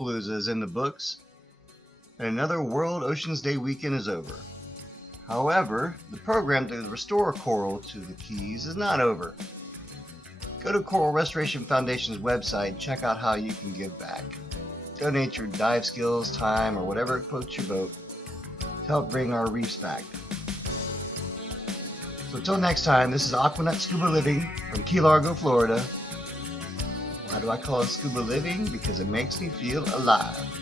Coralpalooza is in the books, and another World Oceans Day weekend is over. However, the program to restore coral to the Keys is not over. Go to Coral Restoration Foundation's website and check out how you can give back. Donate your dive skills, time, or whatever floats your boat to help bring our reefs back. So until next time, this is Aquanut Scuba Living from Key Largo, Florida. Why do I call it scuba living? Because it makes me feel alive.